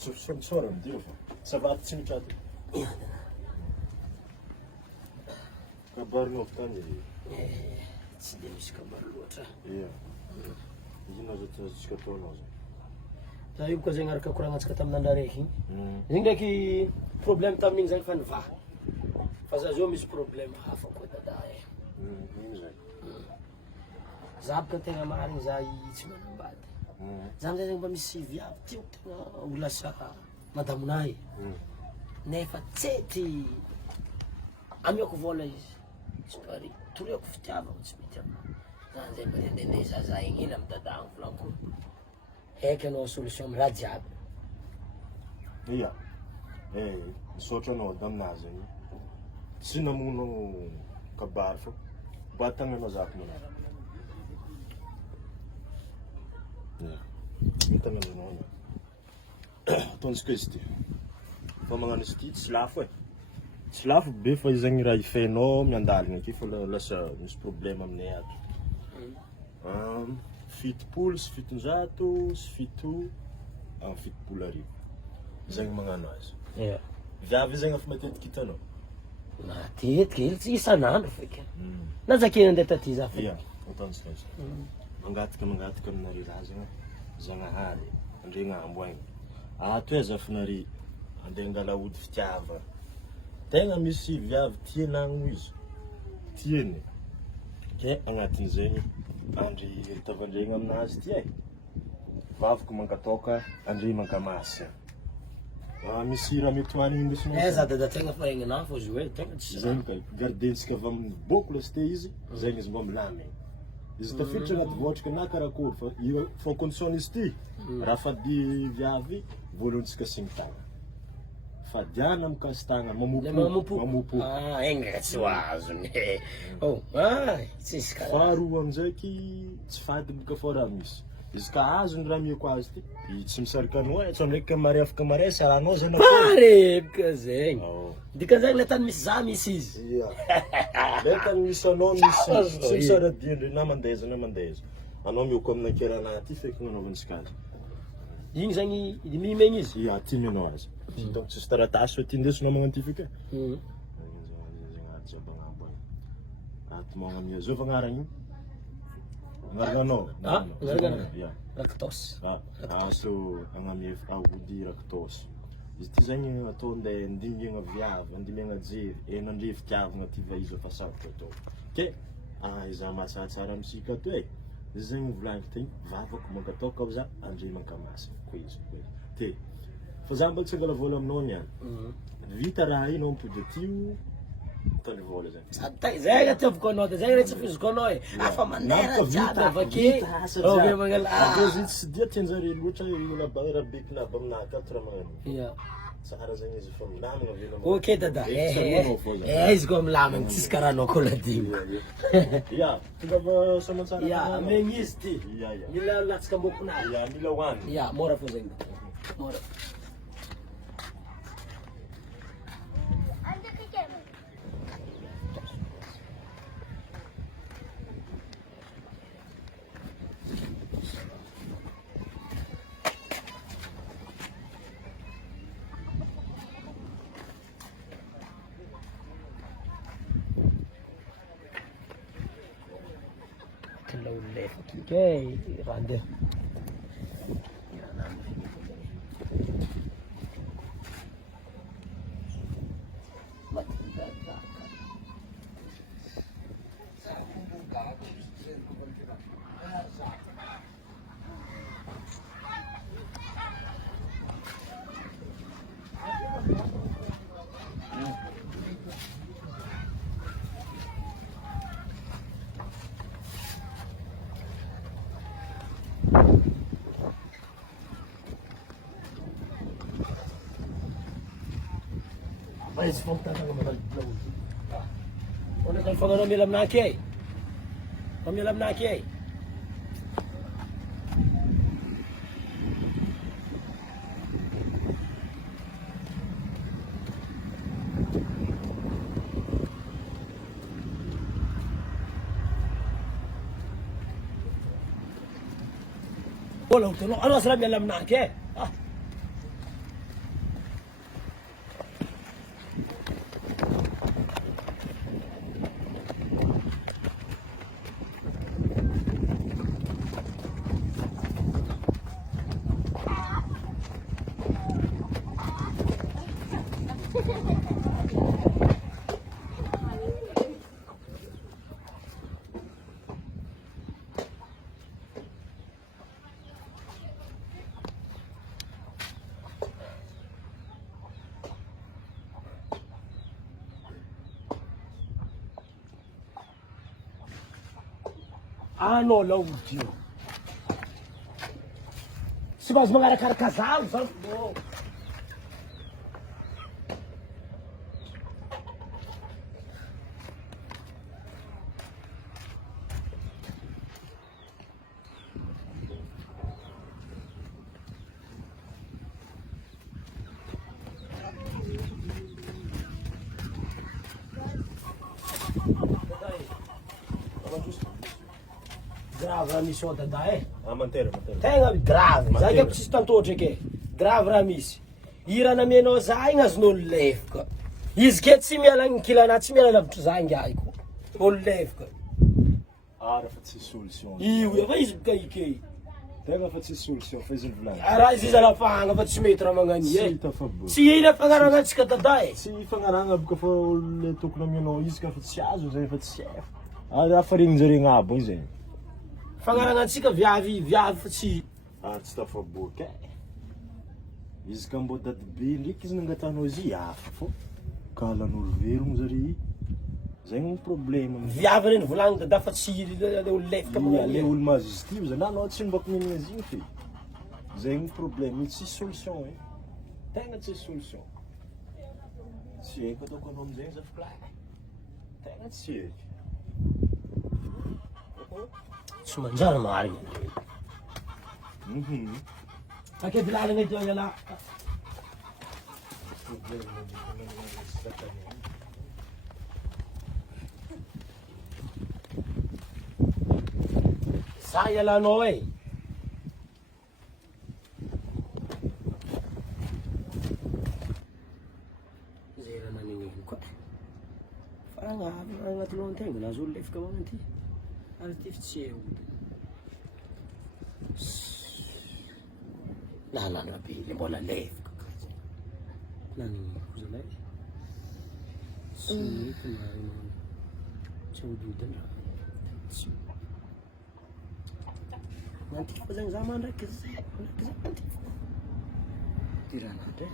tsofitsofitsora amidiro fa savaty tsy mitraty kabarinao avy tany tsy de misy kabary loatra ia ino azo azotsika ataonao zany za io koa zegny araka koragnantsika tamin'andra raiky igny zegny ndraiky problème tamin'igny zany fa nivaha fa za zao misy problème hafa koa dada ino zany za baka tegna marigny za tsy manambady za amizay zegny mba misy viavy tiako tegna ho lasa madamonahy nefa tsety amiako vola izy tsy pari toriako fitiavako tsy mety aminao zany zay mba ndendeha zaza igny iny amy dadagno volanko heky anao solution amy raha jiaby ia misaotra anao da aminazy zany tsy namono kabary fa mba tagnanao zako manara mitagnanao ana ataontsika izy ty fa magnano izy ty tsy lafo tsy lafo be fa izy zagny raha ifenao miandalina aky fa lasa misy problème aminay ato fitopolo sy fitonjato sy fito amy fitopolo arivo zagny magnano azy viavy zegny afa matetiky hitanao matetiky izy isan'andro feky na zakena andeha taty za ia ataontsika izy mangataka aminare raha zegny zagnahary andre gnambo agny ato e zafinare andeha angala ody fitiava tegna misy viavy tienagno izy tieny ke agnatin'izegny andry tavandregny aminazy ty vaviko mankatoka andry mankamasy misy raha mety hoanigny indesinao za dada tegna fa egninao fô izy hoe tegna tsy zagny ka gardentsika avy amin'ny boko lasite izy zegny izy mba milamigny izy tafiditra agnaty votrika na karakory fa condition izy ty raha fady viavy voalohany signy tagna fadiana mikasy tagna mamopo egny tsy ho azony tsisy karaha faharoa amizaiky tsy fady boka fô raha misy izy ka azony raha mieko azy ty tsy misarika anao tsy amreky mare afaka mare saranao zay pare bika zegny dikan'zegny le tany misy za misy izy le tany misy anao misy tsy misaradiandre na mandeza anao mioko amin'ankerana ty feky nanaovantsika azy igny zagny mimegny izy ia tiany anao azy donc tsisy taratasy fa ty indesinao magnano ty feky ato magnano zao vagnaragny Gargano. Gargano. Lactose. Aso agnamia aody lactose. Izy ty zegny atao andeha ndingana viavy, andimena jery, enandre fitiavagna ty va izy fa sarotra atao. Ke iza mahatsaratsara amitsika ato izy zegny volagniko ty vavako mankatao ka za andre mankamasa ko izy. Te. Fa za mba tsy volavola aminao niany. Vita raha ino ampody tio tany vola zany. Satay zay atiavako anao, zay rehetra fiziko anao afa manera jiaby avake. Ovy magnala. Izy tsy dia tianjare loatra olo rabekina aby aminaka ato raha magnano. Ia. Tsara zagny izy fa milamina vela. Okey dada. Izy koa milamina tsisy karaha anao koa ladimo. Ia, tonga sama tsara. Ia, megny izy ty. Ia. Mila latsaka ambokonazy. Ia, mila hoany. Ia, mora fô zegny. Mora. Hello, left. Okay, rande. Mas vamos tentar naman Una kan fangano milam na kay. Pamilam na kay. Wala utulong ano sila milam na kay. Anao laody io. Tsy mahazo magarakaraka zaho zany bo. Grave raha misy ao dada e. Mantera. Tegna grave. Zay ka tsisy tantoatra ke. Grave raha misy. Ira namenao za igny azon'olo lefoka. Izy ke tsy miala kilana tsy miala lavitra za ingaiko. Olo lefoka. Rafa tsy solution. Io efa izy bika ike. Tegna fa tsy solution fa izy volagny. Raha izy zalafahanga fa tsy mety raha magnani e. Tafabo. Tsy ina fagnaragnantsika dada e. Tsy fagnaragna boka fa le tokony aminao izy ka fa tsy azo zay fa tsy efa. Rafa regny zare gnabo igny zay. Fagnaragnantsika viavy fa tsy Tsy tafaboaka e. Izy ka mbo dadibe ndraiky izy nangatanao izy hafa fô. Kalan'olo verogno zare. Zay ny problème. viavy reny volagny dada fa tsy olo lefoka Le magnani. olo mahazo izy ty zany anao tsy mbako minigna izy igny fe. Zay ny problème, tsy solution e. Tegna tsy solution. Tsy haiko ataoko anao amizay zafy. Tegna tsy haiko. Tsy manjary marigny. Ake bilalagna ito angala. Sa ialanao e. Zay raha nanin'iny koa. Faragna agnaty lohan-tegna nazo olo lefoka magnano ty. Ary ty tsy eo. Lalana be le mbola lefoka kaza. Nanino zalay. Tsy mety marina. Tsy hododina. Tsy. Nanti fa zany za mandraiky zay. Nanti. Tirana dre.